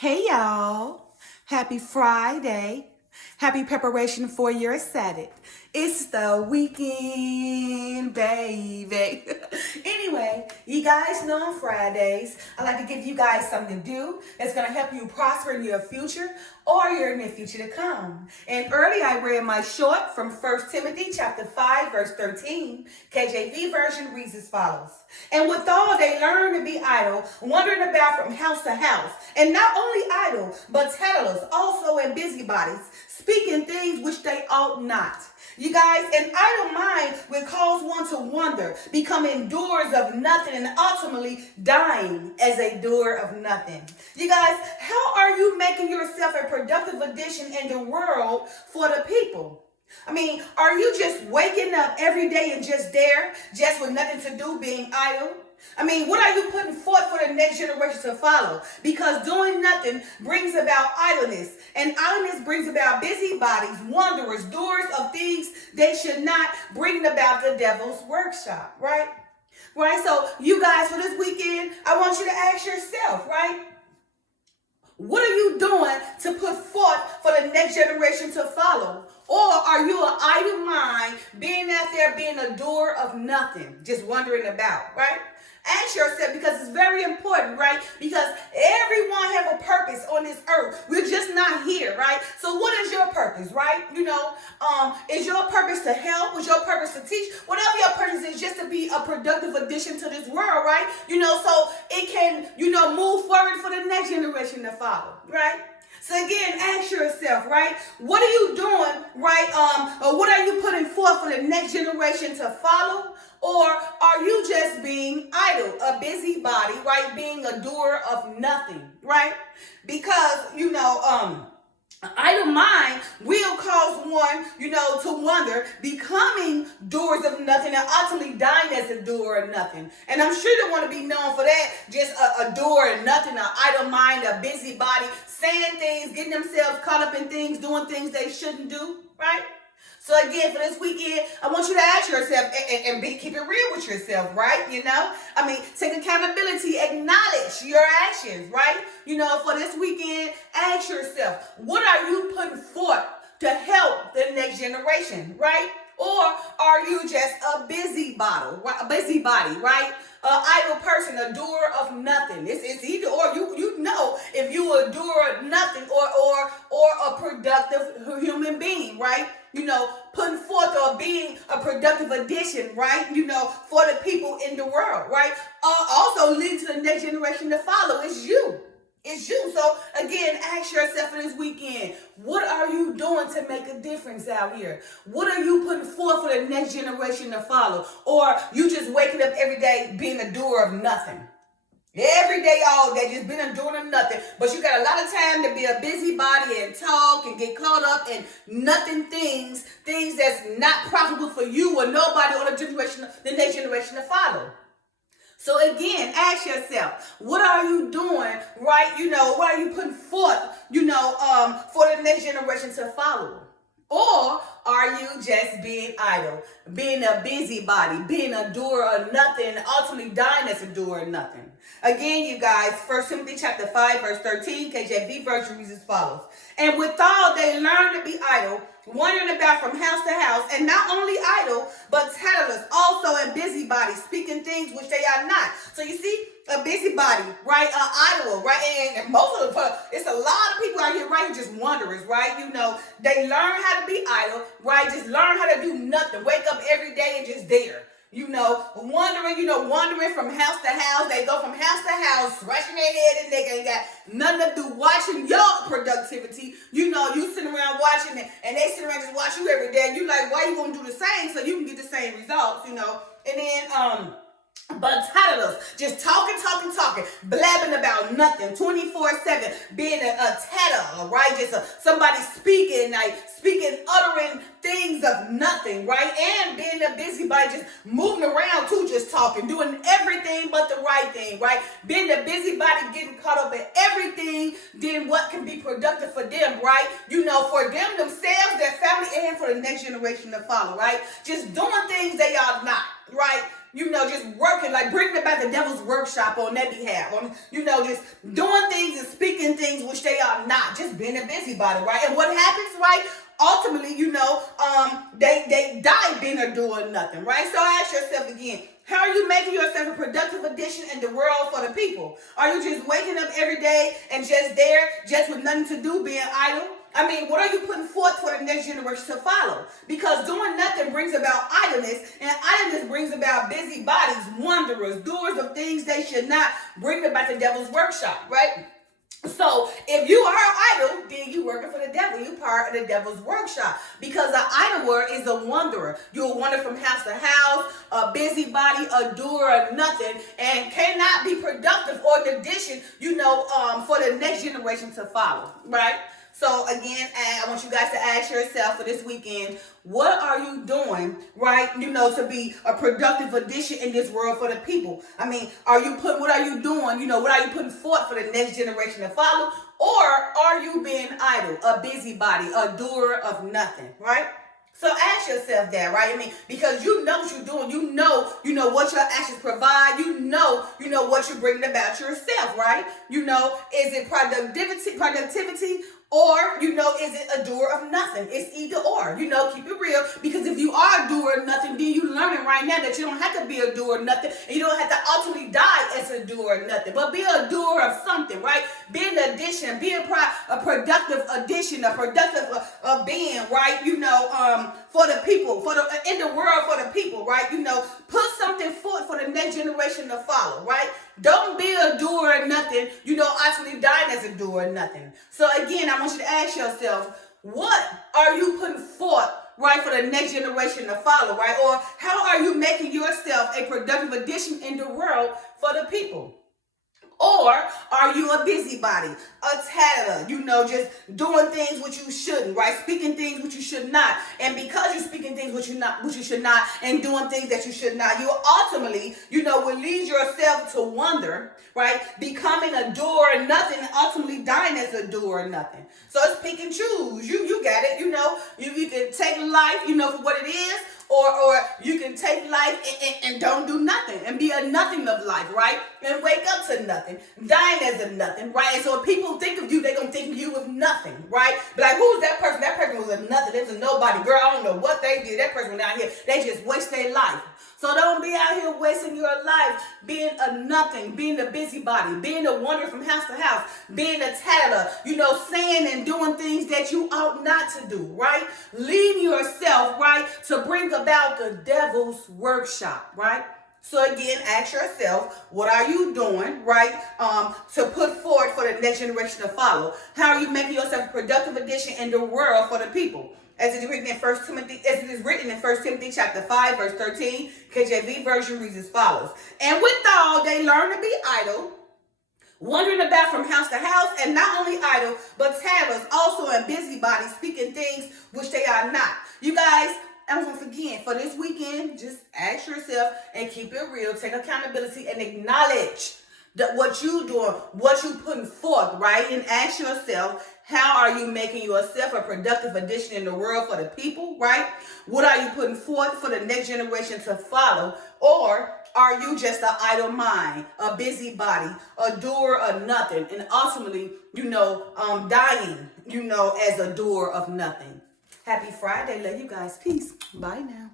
Hey y'all, happy Friday. Happy preparation for your Saturday. It's the weekend, baby. Anyway, you guys know on Fridays, I like to give you guys something to do that's going to help you prosper in your future or your near future to come. And earlier I read my short from 1 Timothy chapter 5, verse 13. KJV version reads as follows. And withal they learn to be idle, wandering about from house to house, and not only idle, but tattlers also and busybodies, speaking things which they ought not. You guys, an idle mind will cause one to wander, becoming doers of nothing, and ultimately dying as a doer of nothing. You guys, how are you making yourself a productive addition in the world for the people? I mean, are you just waking up every day and just there, just with nothing to do, being idle? I mean, what are you putting forth for the next generation to follow? Because doing nothing brings about idleness, and idleness brings about busybodies, wanderers, doers of things they should not, bring about the devil's workshop, right? Right? So, you guys, for this weekend, I want you to ask yourself, right? What are you doing to put forth for the next generation to follow? Or are you an idle mind, being out there being a doer of nothing, just wandering about, right? Ask yourself, because it's very important, right? Because everyone have a purpose on this earth. We're just not here, right? So what is your purpose, right? Is your purpose to help? Is your purpose to teach? Whatever your purpose is, just to be a productive addition to this world, right? So it can, move forward for the next generation to follow, right? So again, ask yourself, right? What are you doing, right? Or what are you putting forth for the next generation to follow? Or are you just being idle, a busybody, right? Being a doer of nothing, right? Because, an idle mind will cause one, to wonder, becoming doers of nothing and ultimately dying as a doer of nothing. And I'm sure they want to be known for that, just a doer of nothing, an idle mind, a busybody, saying things, getting themselves caught up in things, doing things they shouldn't do, right? So again, for this weekend, I want you to ask yourself and keep it real with yourself, right? Take accountability, acknowledge your actions, right? For this weekend, ask yourself, what are you putting forth to help the next generation, right? Or are you just a busybody, right? An idle person, a doer of nothing. It's either or. You know if you a doer of nothing or a productive human being, right? Putting forth or being a productive addition, right? For the people in the world, right? Also leading to the next generation to follow. It's you. It's you. So again, ask yourself for this weekend, what are you doing to make a difference out here? What are you putting forth for the next generation to follow? Or you just waking up every day being a doer of nothing? Every day, all day, just been doing nothing. But you got a lot of time to be a busybody and talk and get caught up in nothing things that's not profitable for you or nobody or the next generation to follow. So again, ask yourself, what are you doing, right? What are you putting forth, for the next generation to follow? Or are you just being idle, being a busybody, being a doer of nothing, ultimately dying as a doer of nothing? Again, you guys, 1 Timothy chapter 5, verse 13, KJV version reads as follows. And withal they learn to be idle, wandering about from house to house, and not only idle, but tattlers, also and busybodies, speaking things which they are not. So you see, a busybody, right? Idle, right? And most of it's a lot of people out here, right? Just wanderers, right? They learn how to be idle, right? Just learn how to do nothing. Wake up every day and just there. Wandering from house to house. They go from house to house, scratching their head and they ain't got nothing to do watching your productivity. You sitting around watching it and they sit around just watch you every day. And you like, why you gonna do the same so you can get the same results, And then, but tattlers, just talking, blabbing about nothing, 24/7, being a tattler, right? Just somebody speaking, uttering things of nothing, right? And being a busybody, just moving around too, just talking, doing everything but the right thing, right? Being a busybody, getting caught up in everything, then what can be productive for them, right? For them themselves, their family, and for the next generation to follow, right? Just doing things they are not, right? Just working, like bringing about the devil's workshop on their behalf. Just doing things and speaking things which about not just being a busybody, right? And what happens, right? Ultimately, they die being a doer of nothing, right? So ask yourself again, how are you making yourself a productive addition in the world for the people? Are you just waking up every day and just there, just with nothing to do, being idle? I mean, what are you putting forth for the next generation to follow? Because doing nothing brings about idleness, and idleness brings about busybodies, wanderers, doers of things they should not, bring about the devil's workshop, right? So if you are idle, then you working for the devil. You part of the devil's workshop. Because an idler is a wanderer. You'll wander from house to house, a busybody, a doer of nothing, and cannot be productive or an addition, for the next generation to follow, right? So again, I want you guys to ask yourself for this weekend, what are you doing, right, to be a productive addition in this world for the people? I mean, what are you doing, what are you putting forth for the next generation to follow? Or are you being idle, a busybody, a doer of nothing, right? So ask yourself that, right? I mean, because you know what you're doing. You know what your actions provide. You know what you're bringing about yourself, right? Is it productivity, or, is it a doer of nothing? It's either or, keep it real. Because if you are a doer of nothing, then you learning right now that you don't have to be a doer of nothing, and you don't have to ultimately die as a doer of nothing, but be a doer of something, right? Be an addition, be a productive addition, a productive being, right? For the people, in the world for the people, right? Put something forth for the next generation to follow, right? Don't be a doer of nothing, actually dying as a doer of nothing. So again, I want you to ask yourself, what are you putting forth, right, for the next generation to follow, right? Or how are you making yourself a productive addition in the world for the people? Or are you a busybody, a tattler, just doing things which you shouldn't, right? Speaking things which you should not. And because you're speaking things which you should not, and doing things that you should not, you ultimately, will lead yourself to wonder, right? Becoming a doer of nothing and ultimately dying as a doer of nothing. So it's pick and choose. You got it, you can take life, for what it is, or you can take life and don't do nothing and be a nothing of life, right? And wake up to nothing, dying as a nothing, right? And so if people think of you, they're going to think of you with nothing, right? But like, who's that person? That person was a nothing. It was a nobody. Girl, I don't know what they did. That person went out here. They just waste their life. So don't be out here wasting your life being a nothing, being a busybody, being a wanderer from house to house, being a tattler, saying and doing things that you ought not to do, right? Leading yourself, right, to bring about the devil's workshop, right? So again, ask yourself, what are you doing, right, to put forward for the next generation to follow? How are you making yourself a productive addition in the world for the people? As it is written in 1 Timothy chapter 5, verse 13, KJV version reads as follows. And withal, they learn to be idle, wandering about from house to house, and not only idle, but tattlers, also and busybodies, speaking things which they are not. You guys, and once again, for this weekend, just ask yourself and keep it real. Take accountability and acknowledge that what you doing, what you putting forth, right? And ask yourself, how are you making yourself a productive addition in the world for the people, right? What are you putting forth for the next generation to follow? Or are you just an idle mind, a busybody, a doer of nothing, and ultimately, dying, as a doer of nothing? Happy Friday. Love you guys. Peace. Bye now.